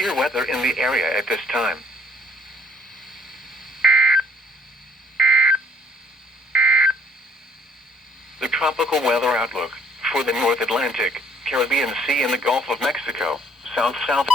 severe weather in the area at this time. The tropical weather outlook for the North Atlantic, Caribbean Sea and the Gulf of Mexico, south-south.